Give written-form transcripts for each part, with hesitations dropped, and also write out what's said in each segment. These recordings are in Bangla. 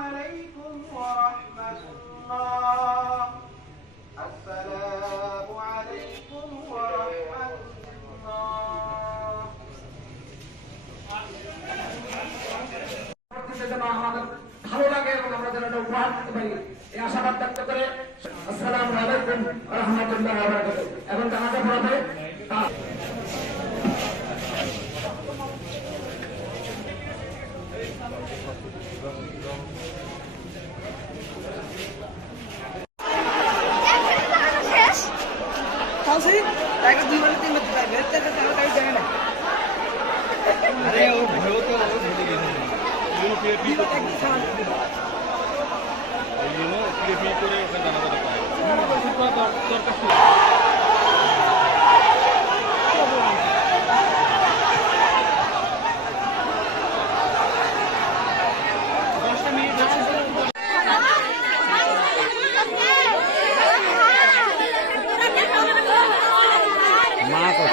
عليكم ورحمة الله السلام عليكم ورحمة الله ভালো লাগে এবং আমরা যেন উপহার দিতে পারি এই আশাবাদ ব্যক্ত করে আসসালামু আলাইকুম ওয়া রাহমাতুল্লাহি ওয়া বারাকাতুহু এবং জানাজা পড়াবে Kasi, tayo di wala din matitay. Tayo jangan na. अरे वो भयो तो वो भूल गए ये पीएपी को ये नो पीएपी को रे करना पड़ता है उसका दर का माँ को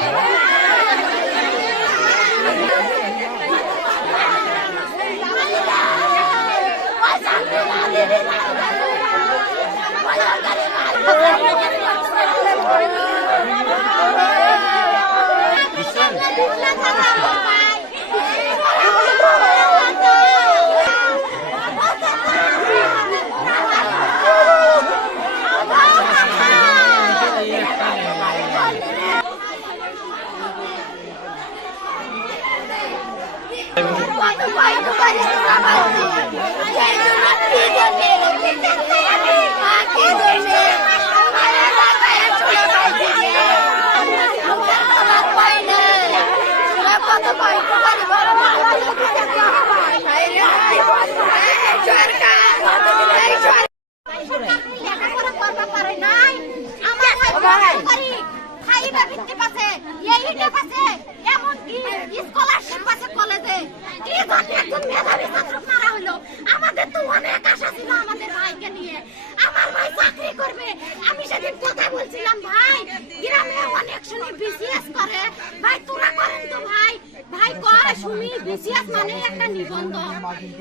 আমাদের তো অনেক আশা ছিল আমাদের ভাইকে নিয়ে। আমার ভাই চাকরি করবে, আমি সেদিন কথা বলছিলাম ভাই গ্রামে অনেক শুনি বিসিএস করে, ভাই তোরা করেন তো ভাই, ভাই কয় শুনি বিসিএস মানে একটা নিবন্ধন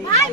ভাই।